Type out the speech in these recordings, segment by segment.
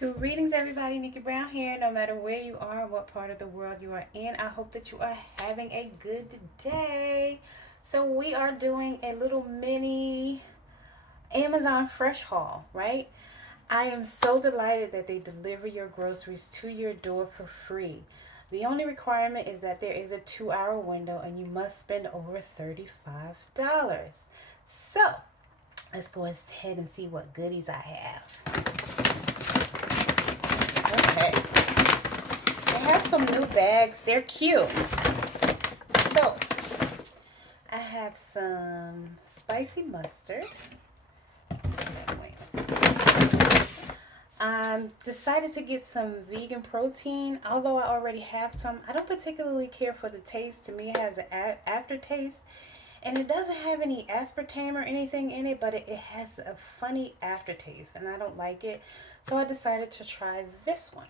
Greetings, everybody. Nikki Brown here. No matter where you are, what part of the world you are in, I hope that you are having a good day. So, we are doing a little mini Amazon Fresh haul, right? I am so delighted that they deliver your groceries to your door for free. The only requirement is that there is a 2 hour window and you must spend over $35. So, let's go ahead and see what goodies I have. Okay. They have some new bags. They're cute. So, I have some spicy mustard. I decided to get some vegan protein. Although I already have some, I don't particularly care for the taste. To me, it has an aftertaste. And it doesn't have any aspartame or anything in it, but it has a funny aftertaste, and I don't like it. So I decided to try this one.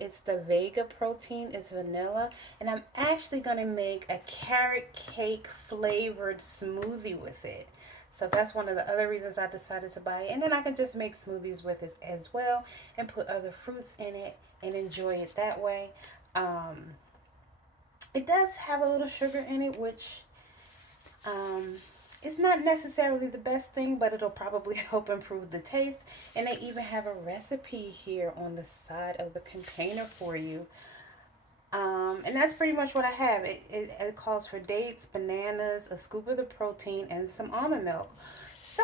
It's the Vega protein. It's vanilla, and I'm actually going to make a carrot cake flavored smoothie with it. So that's one of the other reasons I decided to buy it. And then I can just make smoothies with it as well and put other fruits in it and enjoy it that way. It does have a little sugar in it, which it's not necessarily the best thing, but it'll probably help improve the taste. And they even have a recipe here on the side of the container for you. And that's pretty much what I have. It calls for dates, bananas, a scoop of the protein, and some almond milk. So,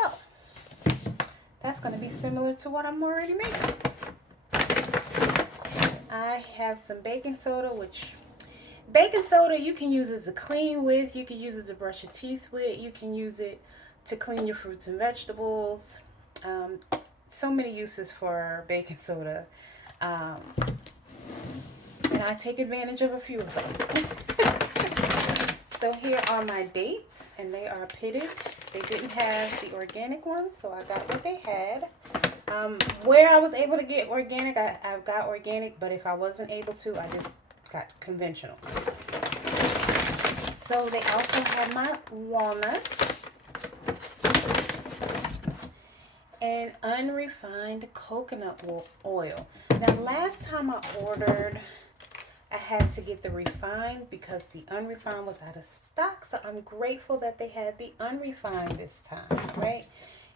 that's going to be similar to what I'm already making. I have some baking soda, which baking soda you can use it to clean with, you can use it to brush your teeth with, you can use it to clean your fruits and vegetables. So many uses for baking soda. And I take advantage of a few of them. So here are my dates, and they are pitted. They didn't have the organic ones, so I got what they had. Where I was able to get organic, I've got organic, but if I wasn't able to, I just got conventional. So they also have my walnuts and unrefined coconut oil. Now, last time I ordered, I had to get the refined because the unrefined was out of stock. So I'm grateful that they had the unrefined this time, right?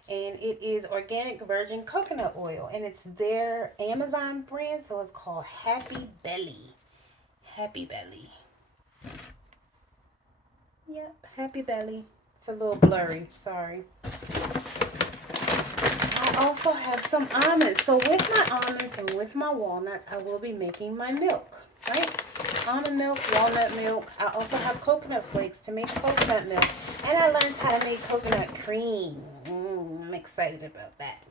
And it is organic virgin coconut oil, and it's their Amazon brand, so it's called Happy Belly. Happy Belly. Yep, Happy Belly. It's a little blurry, sorry. I also have some almonds. So with my almonds and with my walnuts, I will be making my milk, right? Almond milk, walnut milk. I also have coconut flakes to make coconut milk. And I learned how to make coconut cream. I'm excited about that.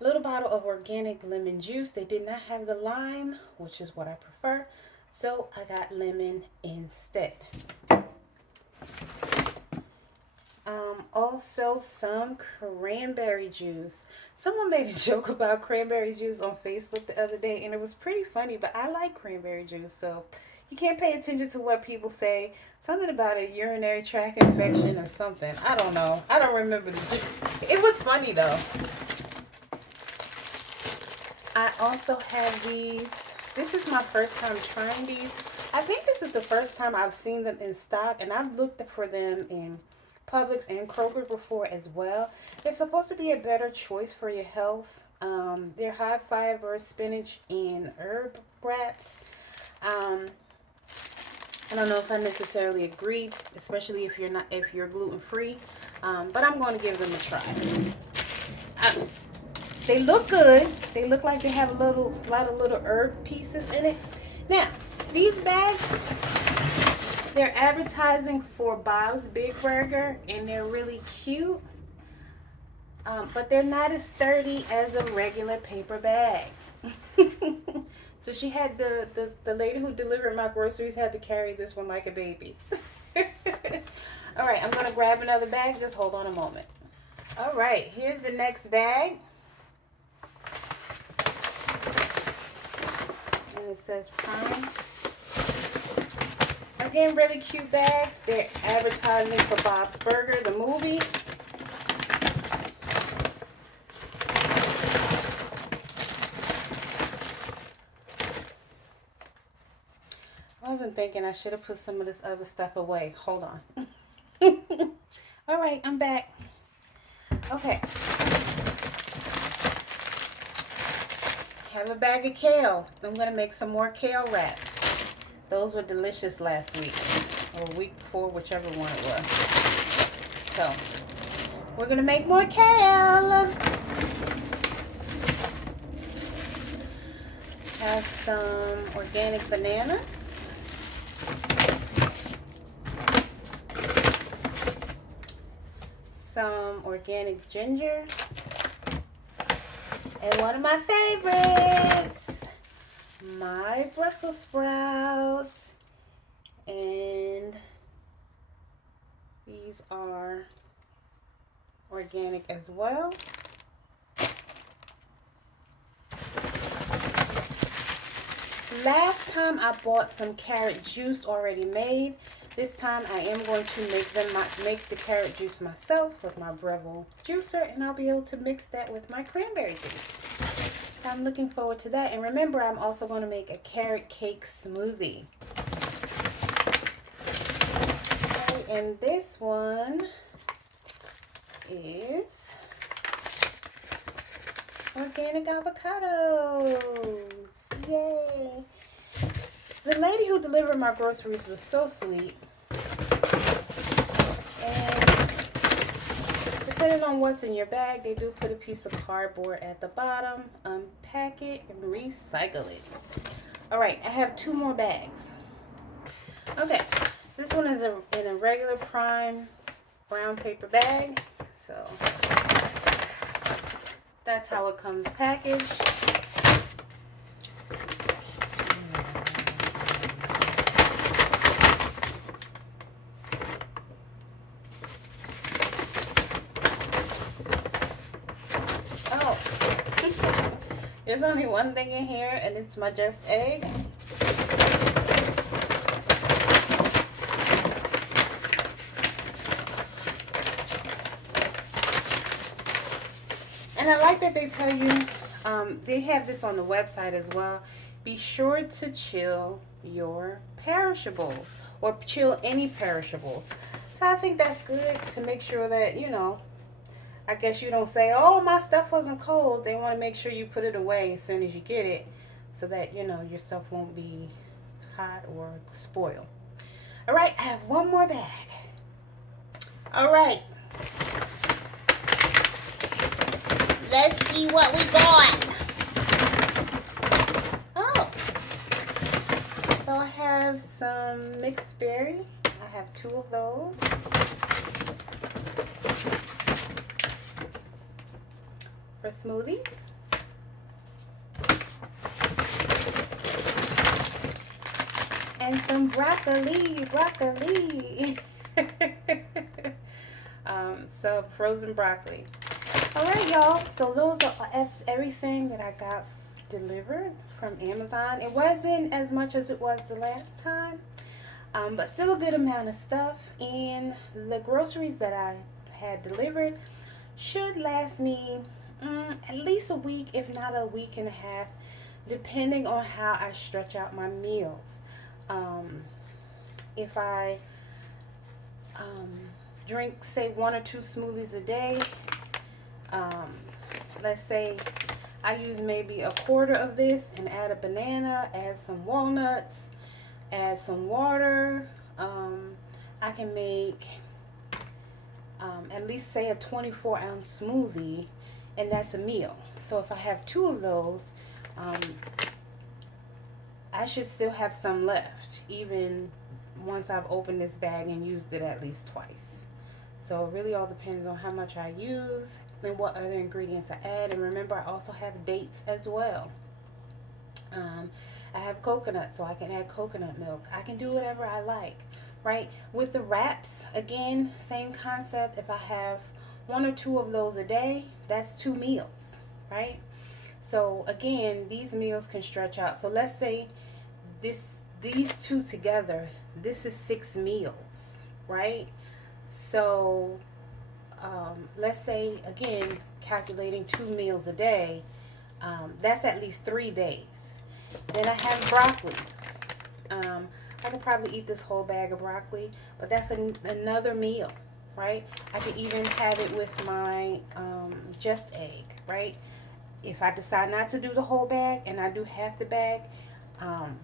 A little bottle of organic lemon juice. They did not have the lime, which is what I prefer. So I got lemon instead. Also some cranberry juice. Someone made a joke about cranberry juice on Facebook the other day, and it was pretty funny, but I like cranberry juice, so you can't pay attention to what people say. Something about a urinary tract infection or something. I don't know. I don't remember the It was funny though. I also have these. This is my first time trying these. I think this is the first time I've seen them in stock, and I've looked for them in Publix and Kroger before as well. They're supposed to be a better choice for your health. They're high fiber spinach and herb wraps. I don't know if I necessarily agree, especially if you're gluten free. But I'm going to give them a try. They look good. They look like they have a lot of little herb pieces in it. Now, these bags, they're advertising for Bob's Big Burger, and they're really cute. But they're not as sturdy as a regular paper bag. So she had the lady who delivered my groceries had to carry this one like a baby. All right, I'm going to grab another bag. Just hold on a moment. All right, here's the next bag. And it says Prime. Again, really cute bags. They're advertising for Bob's Burger, the movie. wasn't thinking. I should have put some of this other stuff away. Hold on. All right, I'm back. Okay. Have a bag of kale. I'm going to make some more kale wraps. Those were delicious last week. Or week before, whichever one it was. So, we're going to make more kale. Have some organic bananas. Some organic ginger. And one of my favorites, my Brussels sprouts. And these are organic as well. Last time I bought some carrot juice already made. This time I am going to make the carrot juice myself with my Breville juicer, and I'll be able to mix that with my cranberry juice. So I'm looking forward to that. And remember, I'm also going to make a carrot cake smoothie. Okay, and this one is organic avocados. Yay! The lady who delivered my groceries was so sweet. And depending on what's in your bag, they do put a piece of cardboard at the bottom. Unpack it and recycle it. Alright, I have 2 more bags. Okay, this one is in a regular prime brown paper bag. So that's how it comes packaged. There's only one thing in here, and it's my just egg. And I like that they tell you, they have this on the website as well. Be sure to chill your perishables, or chill any perishables. So I think that's good to make sure that, you know, I guess you don't say, oh, my stuff wasn't cold. They want to make sure you put it away as soon as you get it so that, you know, your stuff won't be hot or spoil. All right, I have one more bag. All right. Let's see what we got. Oh. So I have some mixed berry. I have 2 of those. For smoothies. And some broccoli. So frozen broccoli. Alright, y'all. So that's everything that I got delivered from Amazon. It wasn't as much as it was the last time. But still a good amount of stuff. And the groceries that I had delivered should last me at least a week, if not a week and a half, depending on how I stretch out my meals. If I drink, say, 1 or 2 smoothies a day, let's say I use maybe a quarter of this and add a banana, add some walnuts, add some water, I can make at least, say, a 24-ounce smoothie, and that's a meal. So if I have 2 of those, I should still have some left, even once I've opened this bag and used it at least twice. So it really all depends on how much I use and what other ingredients I add. And remember, I also have dates as well. I have coconut, so I can add coconut milk. I can do whatever I like, right? With the wraps, again, same concept. If I have 1 or 2 of those a day, that's 2 meals, right? So again, these meals can stretch out. So let's say these 2 together, this is 6 meals, right? So let's say, again, calculating 2 meals a day, that's at least 3 days. Then I have broccoli. I could probably eat this whole bag of broccoli, but that's another meal, right? I could even have it with my just egg, right? If I decide not to do the whole bag and I do half the bag, um,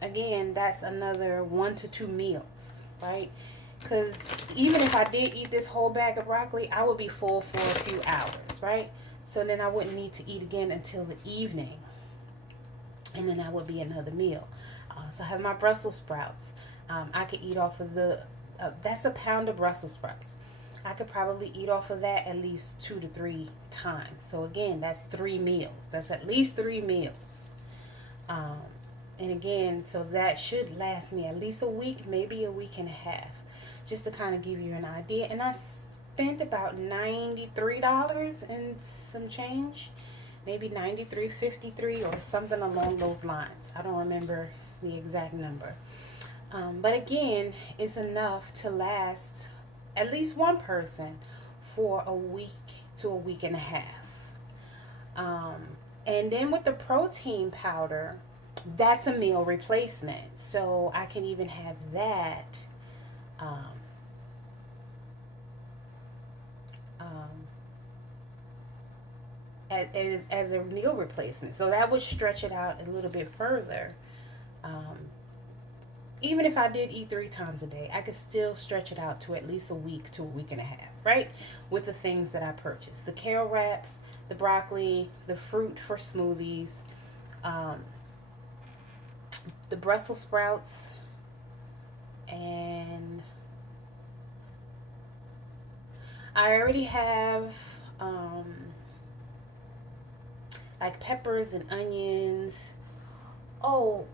again, that's another 1 to 2 meals, right? Because even if I did eat this whole bag of broccoli, I would be full for a few hours, right? So then I wouldn't need to eat again until the evening. And then that would be another meal. I also have my Brussels sprouts. I could eat off of that's a pound of Brussels sprouts. I could probably eat off of that at least 2 to 3 times. So again, that's 3 meals. That's at least 3 meals. Um, and again, so that should last me at least a week, maybe a week and a half, just to kind of give you an idea. And I spent about $93 and some change, maybe 93.53 or something along those lines. I don't remember the exact number. But again, it's enough to last at least one person for a week to a week and a half. Um, and then with the protein powder, that's a meal replacement. So I can even have that um, um, as a meal replacement. So that would stretch it out a little bit further. Um, Even if I did eat 3 times a day, I could still stretch it out to at least a week to a week and a half, right? With the things that I purchased: the kale wraps, the broccoli, the fruit for smoothies, um, the Brussels sprouts, and I already have um, like peppers and onions. Oh,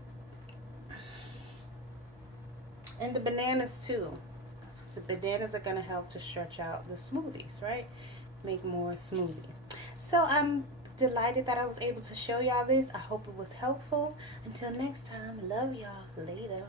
and the bananas too. The bananas are going to help to stretch out the smoothies, right? Make more smoothie. So I'm delighted that I was able to show y'all this. I hope it was helpful. Until next time, love y'all. Later.